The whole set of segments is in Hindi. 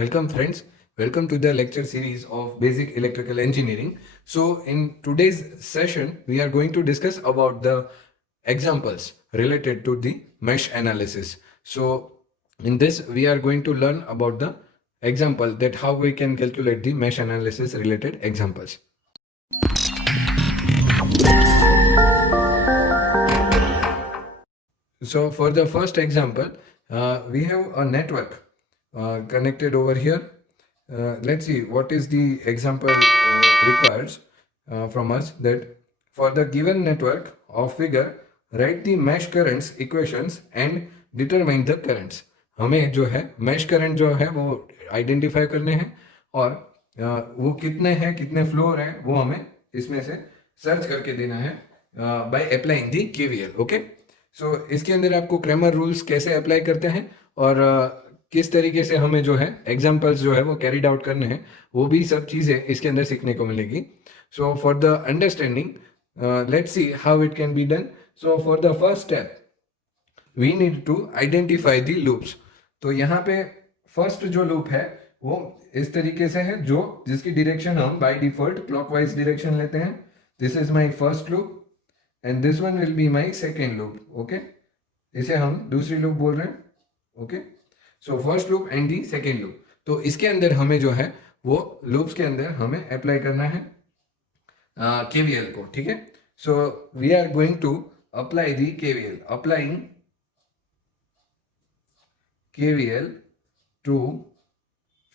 Welcome, friends. Welcome to the lecture series of Basic Electrical Engineering. So, in today's session, we are going to discuss about the examples related to the mesh analysis. So, in this, we are going to learn about the example that how we can calculate the mesh analysis related examples. So, for the first example, we have a network connected over here. Let's see what is the example requires from us, that for the given network of figure write the mesh currents equations and determine the currents. हमें जो है mesh current जो है वो identify करने हैं और वो कितने हैं कितने फ्लो हो रहे हैं वो हमें इसमें से सर्च करके देना है by applying the KVL. Okay, so इसके अंदर आपको क्रैमर रूल्स कैसे अप्लाई करते हैं और किस तरीके से हमें जो है एग्जाम्पल्स जो है वो कैरिड आउट करने हैं, वो भी सब चीज़ें इसके अंदर सीखने को मिलेगी. So for the understanding let's see how it can be done. So for the first step we need to identify the loops. तो यहाँ पे फर्स्ट जो लूप है वो इस तरीके से है, जो जिसकी डायरेक्शन हम बाय डिफॉल्ट क्लॉकवाइज डायरेक्शन लेते हैं. This is my first loop and this one will be my second loop. Okay, इसे हम दूसरी लूप बोल रहे हैं. Okay, so first loop and the second loop. तो इसके अंदर हमें जो है वो लूप्स के अंदर हमें अप्लाई करना है केवीएल को. ठीक है, so we are going to apply the KVL. Applying KVL to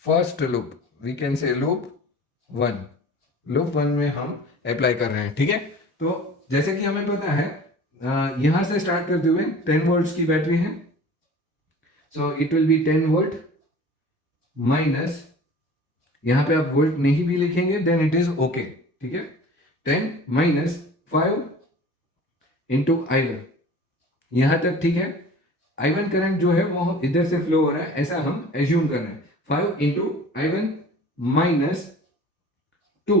first loop, we can say loop 1. loop 1 में हम अप्लाई कर रहे हैं. ठीक है, तो जैसे कि हमें पता है यहां से स्टार्ट करते हुए 10 वोल्ट्स की बैटरी है. So it will B 10 volt minus, यहां पे आप वोल्ट नहीं भी लिखेंगे देन इट इज ओके. ठीक है, 10 माइनस 5 इंटू I1. यहां तक ठीक है. I1 करंट जो है वो इधर से फ्लो हो रहा है ऐसा हम एज्यूम कर रहे हैं. 5 इंटू I1 माइनस 2.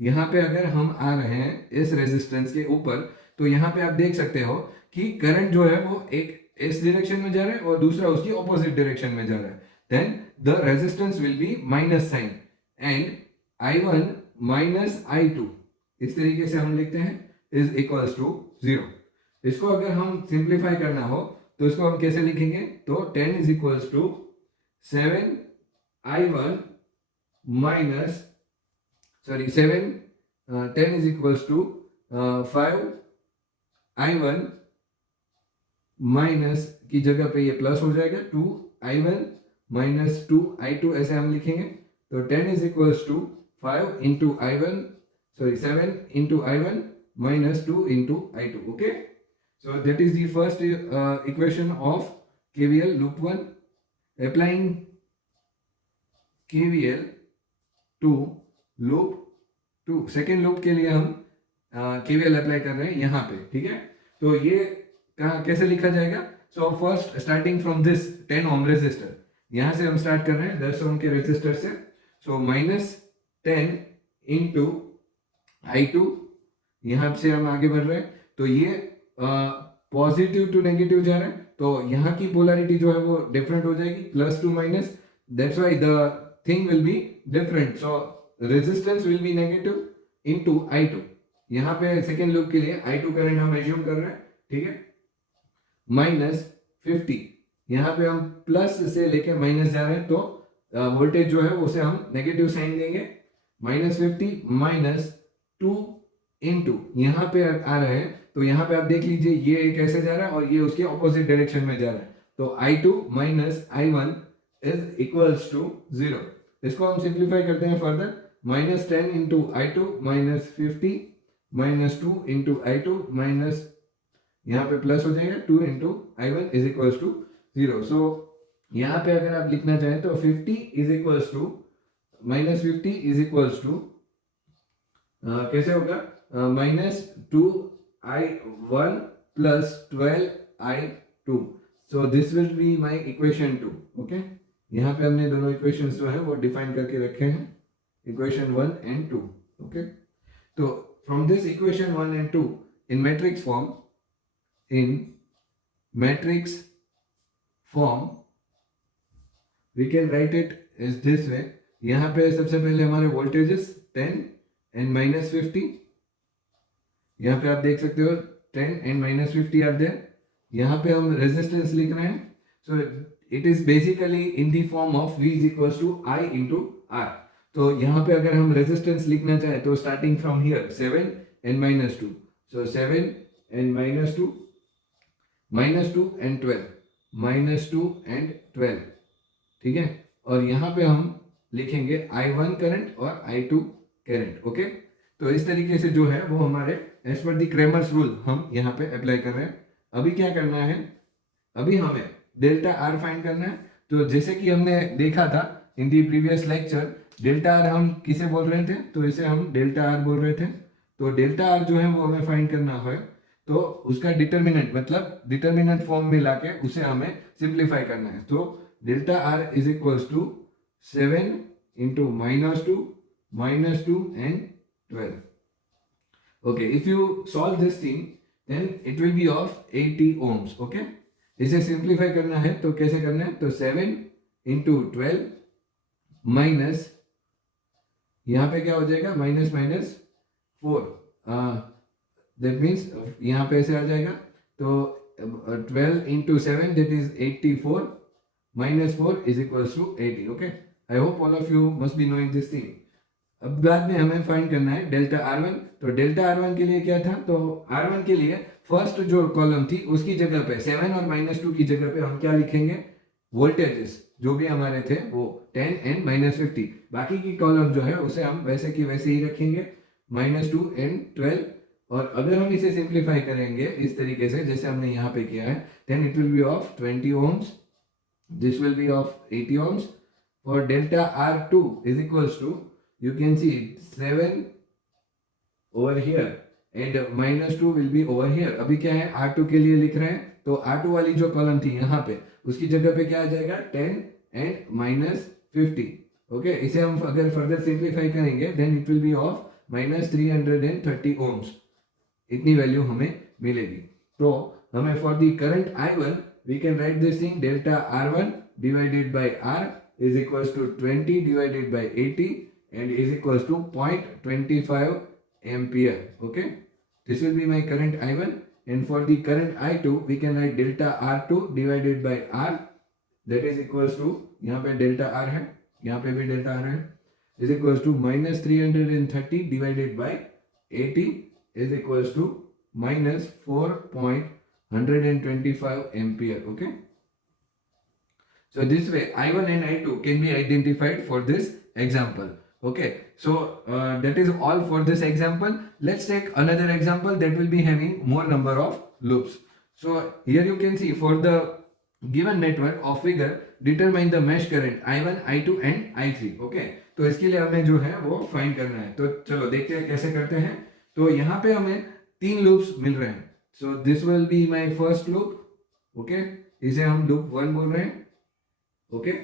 यहां पे अगर हम आ रहे हैं इस रेजिस्टेंस के ऊपर तो यहां पे आप देख सकते हो कि करंट जो है वो एक इस डायरेक्शन में जा रहा है और दूसरा उसकी ऑपोजिट डायरेक्शन में जा रहा है. Then the resistance will be minus sign and I1 minus I2 इस तरीके से हम लिखते हैं इज इक्वल्स टू 0. इसको अगर हम सिंप्लीफाई करना हो तो इसको हम कैसे लिखेंगे, तो 10 is equals to 7 I1 minus 10 is equals to 5 I1 minus की जगह पे ये प्लस हो जाएगा 2 I1 माइनस 2 I2 ऐसे हम लिखेंगे. तो 10 is equals to 5 into I1 7 into I1 minus 2 into I2. Okay, so that is the first equation of KVL loop 1. Applying KVL to loop 2, second loop के लिए हम KVL अप्लाई कर रहे हैं यहाँ पे. ठीक है, तो ये कैसे लिखा जाएगा. So first starting from this 10 ohm resistor, यहाँ से हम स्टार्ट कर रहे हैं 10 ओम के रेजिस्टर से. सो माइनस 10 इंटू I2, यहां से हम आगे बढ़ रहे हैं तो ये पॉजिटिव टू नेगेटिव जा रहा है तो यहाँ की पोलैरिटी जो है वो डिफरेंट हो जाएगी, plus to minus. That's why the thing will be different. So resistance will be negative into I2. यहाँ पे सेकेंड लूप के लिए I2 करंट हम एज्यूम कर रहे हैं. ठीक है, माइनस 50. यहाँ पे हम प्लस से लेके माइनस जा रहे हैं तो वोल्टेज जो है उसे हम नेगेटिव साइन देंगे. माइनस 50 माइनस 2 इनटू यहाँ पे आ रहे हैं तो यहाँ पे आप देख लीजिए ये कैसे जा रहा है और ये उसके ऑपोजिट डायरेक्शन में जा रहा है. तो I2 minus I1 is equals to 0. इसको हम सिंप्लीफाई करते हैं further. Minus 10 into I2 minus 50 minus 2 into I2 minus यहाँ पे प्लस हो जाएगा 2 into I1 is equals to 0. So यहाँ पे अगर आप लिखना चाहें तो 50 is equals to minus 50 is equals to कैसे होगा, minus 2I1 plus 12I2. So this will be my equation 2. Okay, यहाँ पे हमने दोनों इक्वेशंस जो है वो डिफाइन करके रखे हैं, इक्वेशन 1 एंड 2. ओके, तो from this equation 1 and 2 in matrix form we can write it is this way. यहाँ पे सबसे पहले हमारे वोल्टेजेस 10 एंड -50. यहाँ पे आप देख सकते हो 10 एंड -50 आर देयर. यहाँ पे हम रेजिस्टेंस लिख रहे हैं. So it is basically in the form of V is equals to I into R. तो यहाँ पे अगर हम रेजिस्टेंस लिखना चाहें तो starting from here 7 and -2. So 7 and -2 -2 and 12 -2 and 12. ठीक है. और यहाँ पे हम लिखेंगे I1 करंट और I2 करंट. ओके. तो इस तरीके से जो है वो हमारे एज पर दी क्रेमर्स रूल हम यहाँ पे अप्लाई कर रहे हैं. अभी क्या करना है, अभी हमें डेल्टा आर फाइंड करना है. तो जैसे कि हमने देखा था in the previous lecture, delta R हम किसे बोल रहे थे, तो इसे हम डेल्टा आर बोल रहे थे. तो डेल्टा आर जो है वो हमें फाइंड करना है. तो उसका डिटर्मिनेंट मतलब डिटर्मिनेंट फॉर्म में लाके उसे हमें सिंप्लीफाई करना है. तो delta R is equals to 7 into -2 and 12. Okay, if you solve this thing, then it will be of 80 ohms. Okay, इसे सिंप्लीफाई करना है तो कैसे करना है, तो 7 इंटू 12 माइनस, यहाँ पे क्या हो जाएगा, -4. दैट मीन्स यहाँ पे ऐसे आ जाएगा. तो 12 into 7 that is 84, -4 is equals to 80. Okay, I hope all of you must be knowing this thing. अब बाद में हमें फाइंड करना है डेल्टा R1. तो डेल्टा R1 के लिए क्या था, तो R1 के लिए फर्स्ट जो कॉलम थी उसकी जगह पे 7 और -2 की जगह पे हम क्या लिखेंगे, वोल्टेजेस जो भी हमारे थे वो 10 एंड -50. बाकी की कॉलम जो है उसे हम वैसे की वैसे ही रखेंगे, -2 एंड 12. और अगर हम इसे सिंप्लीफाई करेंगे इस तरीके से जैसे हमने यहाँ पे किया है, then it will be of 20 ohms. This will be of 80 ohms. For delta R2 is equals to, you can see 7 over here and -2 will be over here. अभी क्या है, R2 के लिए लिख रहे हैं, तो R2 वाली जो कॉलम थी यहाँ पे उसकी जगह पे क्या आ जाएगा, 10 एंड -50. ओके, इसे हम अगर फर्दर सिंप्लीफाई करेंगे then it will be of -330 ohms. इतनी वैल्यू हमें मिलेगी. तो हमें for the current I1 we can write this thing, delta R1 divided by R is equals to 20 divided by 80 and is equals to 0.25 ampere. Okay, this will be my current I1. And for the current I2 we can write delta R2 divided by R, that is equals to, यहाँ पे delta R है, यहाँ पे भी delta R है, is equals to -330 divided by 80 is equals to -4.125 ampere. Okay, so this way I1 and I2 can be identified for this example. Okay, so that is all for this example. Let's take another example that will be having more number of loops. So here you can see for the given network of figure, determine the mesh current I1, I2 and I3. Okay, तो इसके लिए हमें जो है वो फाइंड करना है. तो चलो देखते हैं कैसे करते हैं. तो यहाँ पे हमें 3 लूप्स मिल रहे हैं. So this will be my first loop. Okay, इसे हम loop 1 बोल रहे हैं. Okay,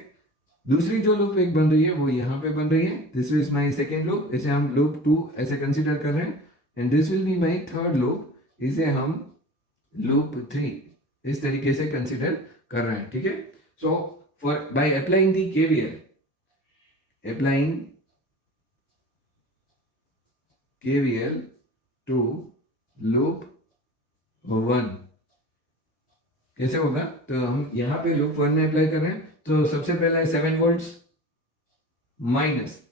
दूसरी जो लूप एक बन रही है वो यहाँ पे बन रही है, this is my second loop, इसे हम लूप 2 ऐसे कंसीडर कर रहे हैं. And this will be my third loop, इसे हम लूप 3 इस तरीके से कंसीडर कर रहे हैं. ठीक है. So for by applying the KVL to loop 1 कैसे होगा, तो हम यहाँ पे लूप 1 में अप्लाई कर रहे हैं. तो सबसे पहला है 7 वोल्ट्स माइनस,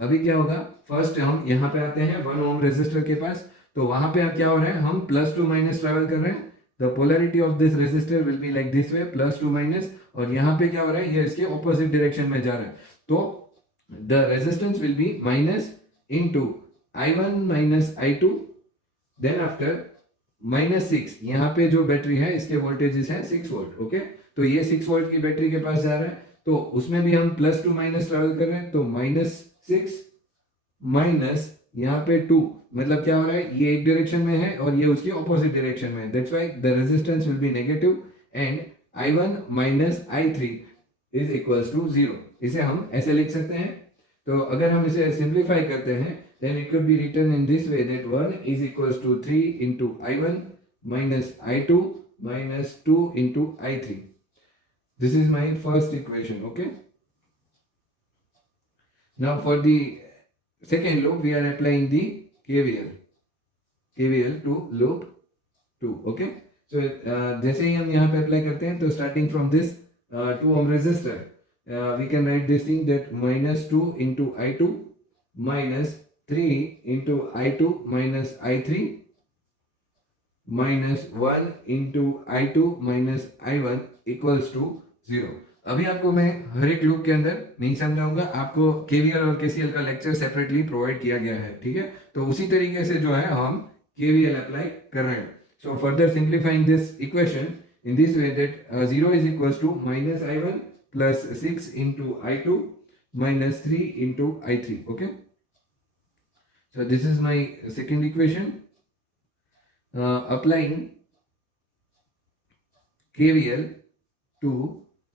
अभी क्या होगा, फर्स्ट हम यहाँ पे आते हैं 1 ओम रेजिस्टर के पास. तो वहां पे क्या हो रहा है, हम प्लस टू माइनस ट्रेवल कर रहे हैं. The polarity of this resistor will be like this way, plus to minus. और यहाँ पे क्या हो रहा है, ये इसके ऑपोजिट डायरेक्शन में जा रहा है. तो the resistance will be minus into I1 minus I2. Then after -6, यहाँ पे जो बैटरी है इसके वोल्टेजेस है 6 वोल्ट. ओके, तो ये 6 वोल्ट की बैटरी के पास जा रहा है, तो उसमें भी हम प्लस टू माइनस ट्रेवल कर रहे हैं. तो -6 माइनस यहाँ पे 2, मतलब क्या हो रहा है, ये एक डायरेक्शन में है और ये उसकी ऑपोजिट डायरेक्शन में है. That's why the resistance will be negative and I1 minus I3 is equals to 0. इसे हम ऐसे लिख सकते हैं. तो अगर हम इसे सिंप्लीफाई करते हैं then it could be written in this way, that 1 is equals to 3 into I1 minus I2 minus 2 into I3. This is my first equation. Okay, Now for the second loop we are applying the KVL to loop 2. Okay, so जैसे ही हम यहाँ पे अप्लाई करते हैं तो starting from this 2 ohm resistor we can write this thing that -2 into I2 minus 3 into I2 minus I3 minus 1 into I2 minus I1 equals to 0. अभी आपको मैं हर एक लूप के अंदर नहीं समझाऊंगा, आपको केवीएल और केसीएल का लेक्चर सेपरेटली प्रोवाइड किया गया है, ठीक है। तो उसी तरीके से जो है हम केवीएल अप्लाई कर रहे हैं। So further simplifying this equation in this way that 0 is equals to minus I1 plus 6 into I2 minus 3 into I3. Okay, so this is my second equation. Applying KVL to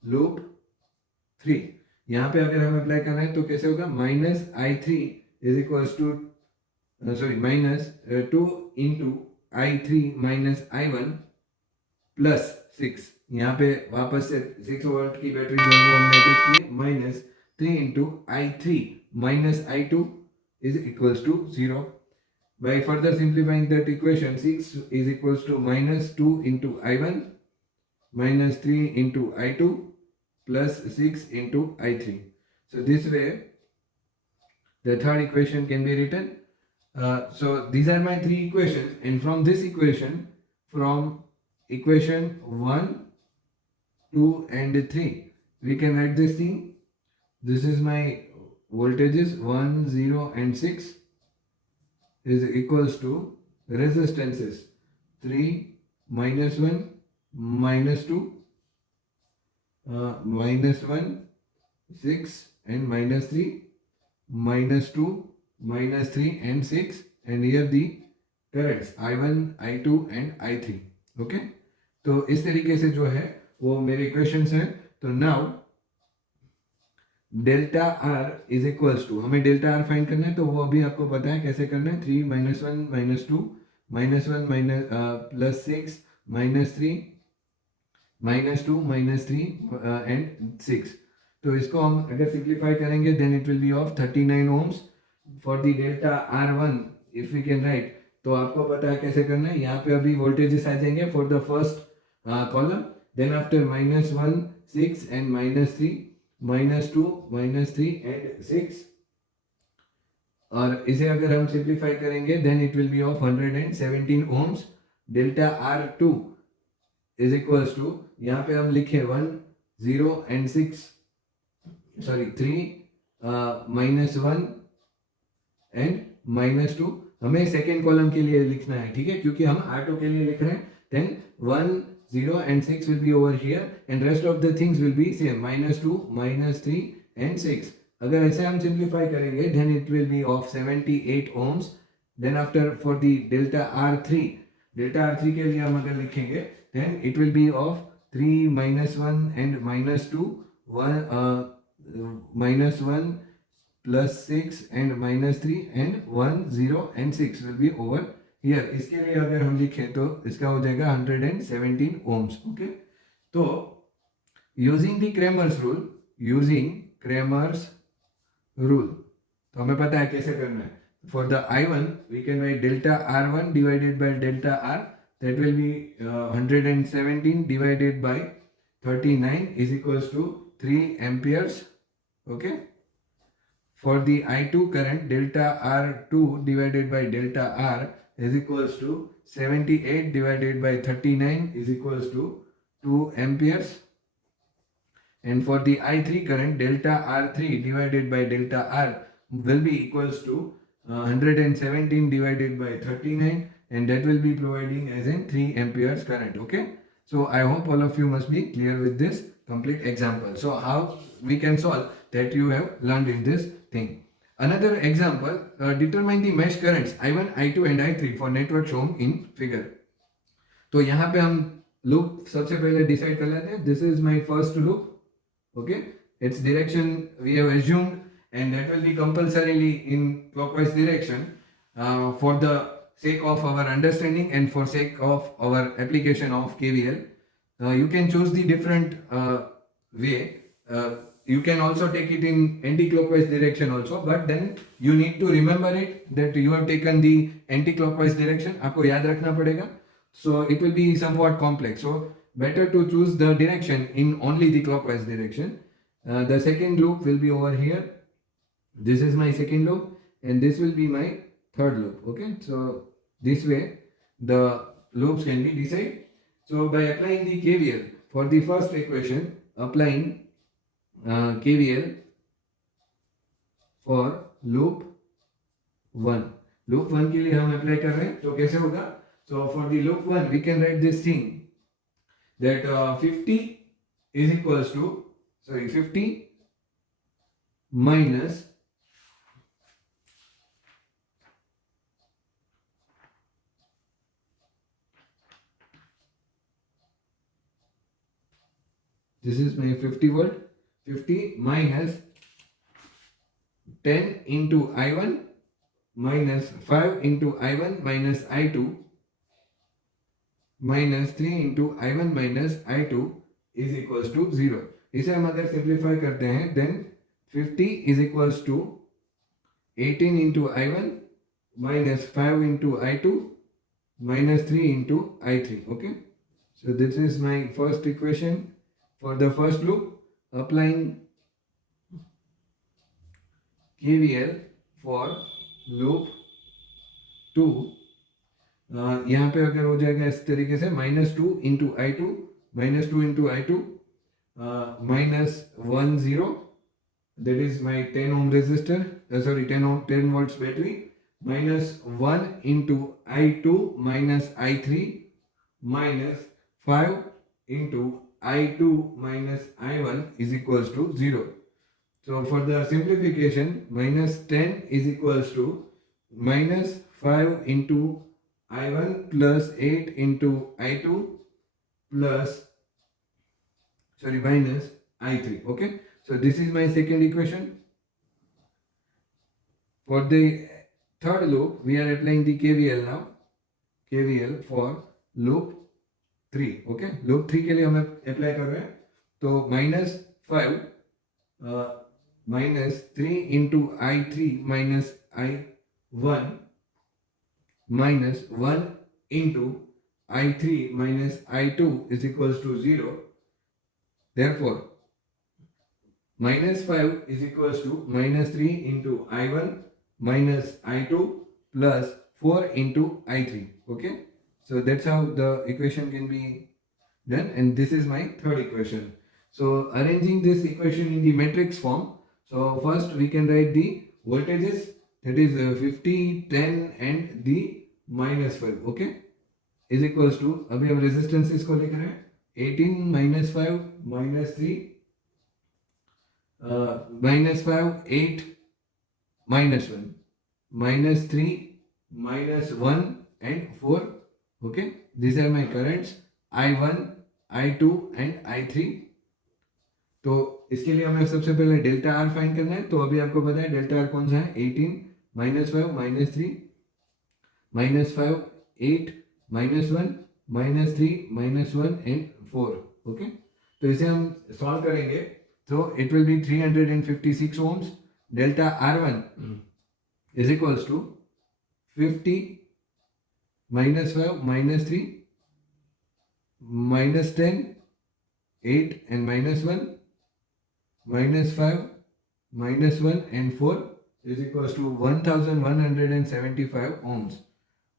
loop 3. यहाँ पे अगर हम अप्लाई करना है तो कैसे होगा, minus I3 is equals to minus 2 into I3 minus I1 plus 6, यहाँ पे वापस से 6 वोल्ट की बैटरी जो है वो हमने अटैच की, minus 3 into I3 minus I2 is equals to 0. By further simplifying that equation, 6 is equals to minus 2 into I1 minus 3 into I2 plus 6 into I3. So this way the third equation can be written. So these are my 3 equations, and from this equation, from equation 1, 2 and 3, we can write this thing. This is my voltages 1, 0 and 6 is equals to resistances 3, minus 1, minus 2, minus 1, 6 and minus 3, minus 2, minus 3 and 6, and here the currents I1, I2 and I3. Okay, तो इस तरीके से जो है वो मेरे इक्वेशंस हैं। तो now delta R is equals to, हमें डेल्टा आर फाइंड करना है, तो वो अभी आपको पता है कैसे करना है। 3 minus 1 minus 2 minus 1 minus plus 6 minus 3 minus 2 minus 3 and 6। तो इसको हम अगर सिंप्लीफाई करेंगे then it will be of 39 ohms for the delta R one if we can write. तो आपको पता है कैसे करना है, यहाँ पे अभी वोल्टेजेस आ जाएंगे for the first column, then after minus 1 6 and minus 3 minus 2 minus 3 and 6, और इसे अगर हम सिंप्लीफाई करेंगे then it will be of 117 ohms। Delta R two is equals to, यहाँ पे हम लिखे 1 0 and 6 sorry 3 minus 1 and minus 2, हमें सेकेंड कॉलम के लिए लिखना है, ठीक है, क्योंकि हम R2 के लिए लिख रहे हैं। Then 1 0 and 6 will be over here and rest of the things will be same, minus 2 minus 3 and 6। अगर ऐसे हम सिंप्लीफाई करेंगे then it will be of 78 ohms। Then after for the delta R3 के लिए हम अगर लिखेंगे then it will be of 3 minus 1 and minus 2 minus 1 plus 6 and minus 3 and 1 0 and 6 will be over here। इसके लिए अगर हम लिखें तो इसका हो जाएगा 117 ohms। ओके, तो यूजिंग द क्रेमर्स रूल, तो हमें पता है कैसे करना है। For the I1 we can write delta R1 divided by delta R, that will be 117 divided by 39 is equals to 3 amperes। Okay, for the I2 current, delta R2 divided by delta R is equals to 78 divided by 39 is equals to 2 amperes, and for the I3 current, delta R3 divided by delta R will be equals to 117 divided by 39, and that will be providing as in 3 amperes current. Okay, so I hope all of you must be clear with this complete example. So how we can solve that you have learned in this thing. Another example, determine the mesh currents I1, I2 and I3 for network shown in figure. तो यहाँ पे हम लूप सबसे पहले डिसाइड कर लेते हैं। This is my first loop, okay, it's direction we have assumed and that will be compulsorily in clockwise direction for the sake of our understanding and for sake of our application of KVL. You can choose the different way you can also take it in anti-clockwise direction also, but then you need to remember it that you have taken the anti-clockwise direction. आपको याद रखना पड़ेगा. So it will be somewhat complex. So better to choose the direction in only the clockwise direction. The second loop will be over here. This is my second loop, and this will be my third loop. Okay, so this way the loops can be decided. So by applying the KVL for the first equation, applying KVL for loop 1. Loop 1 के लिए हम अप्लाई कर रहे हैं, तो कैसे होगा? So for the loop 1 we can write this thing that 50 is equals to 50 minus this is my 50 volt. 50 minus 10 into I1 minus 5 into I1 minus I2 minus 3 into I1 minus I2 is equals to 0. इसे हम अगर सिंप्लीफाई करते हैं then 50 is equals to 18 into I1 minus 5 into I2 minus 3 into I3. Okay, so this is my first equation for the first loop. Applying KVL for loop 2, यहाँ पे अगर हो जाएगा इस तरीके से -2 into I2 minus 1 0, that is my 10 ohm resistor, 10 volts battery, minus 1 into I2 minus I3 minus 5 into I2 minus I1 is equals to 0. So for the simplification, minus 10 is equals to minus 5 into I1 plus 8 into I2 minus I3. Okay, so this is my second equation. For the third loop, we are applying the KVL now. KVL for loop 3. Okay, loop 3 के लिए हम अप्लाई कर रहे हैं, तो -5 minus 3 into I3 minus I1 minus 1 into I3 minus I2 is equals to 0. Therefore, -5 is equals to -3 into I1 minus I2 plus 4 into I3. Okay, so that's how the equation can be done, and this is my third equation. So arranging this equation in the matrix form, so first we can write the voltages, that is 50, 10 and the -5. Okay, is equals to, अभी हम resistances को लिख रहे हैं, 18 minus 5 minus 3 minus 5 8 minus 1 minus 3 minus 1 and 4. Okay, these are my currents I1, I2 and I3. तो इसके लिए हमें सबसे पहले डेल्टा आर फाइंड करना है. तो अभी आपको पता है डेल्टा आर कौन सा है, 18 minus 5 minus 3 minus 5 8 minus 1 minus 3 minus 1 and 4. Okay, तो इसे हम सॉल्व करेंगे, तो it will be 356 ohms. Delta R1 is equals to 50 minus 5 minus 3 minus 10 8 and minus 1 minus 5 minus 1 and 4 is equals to 1175 ohms.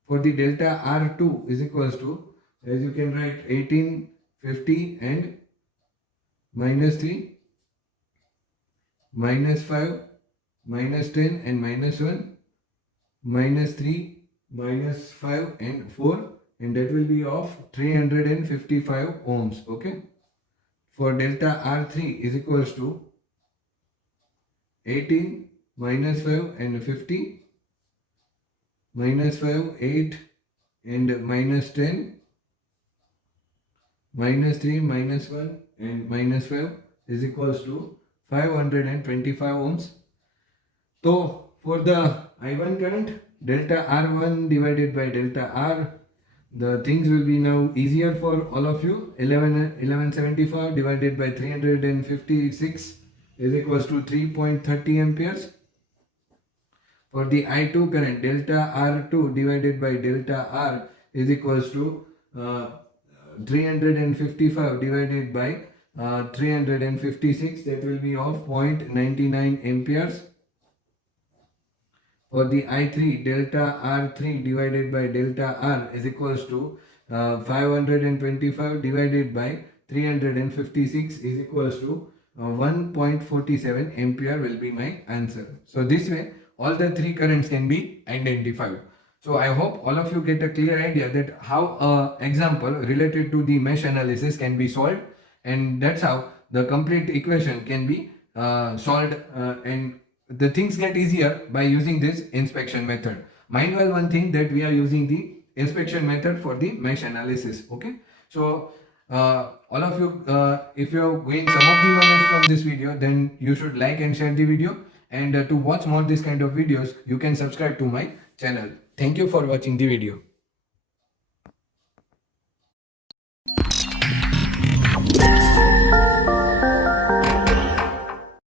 For the delta R2 is equals to, as you can write, 18 50 and minus 3 minus 5 minus 10 and minus 1 minus 3 minus 5 and 4, and that will be of 355 ohms. Okay, for delta R3 is equals to 18 minus 5 and 50 minus 5 8 and minus 10 minus 3 minus 1 and minus 5 is equals to 525 ohms. So for the I1 current, delta R1 divided by delta R, the things will be now easier for all of you. 1175 divided by 356 is equals to 3.30 amperes. For the I2 current, delta R2 divided by delta R is equals to 355 divided by 356, that will be of 0.99 amperes. For the I3, delta R3 divided by delta R is equals to 525 divided by 356 is equals to 1.47 ampere will be my answer. So this way all the three currents can be identified. So I hope all of you get a clear idea that how a example related to the mesh analysis can be solved, and that's how the complete equation can be solved, and the things get easier by using this inspection method. Mind well one thing, that we are using the inspection method for the mesh analysis. Okay, so all of you, if you have gained some of the knowledge from this video, then you should like and share the video, and to watch more this kind of videos you can subscribe to my channel. Thank you for watching the video.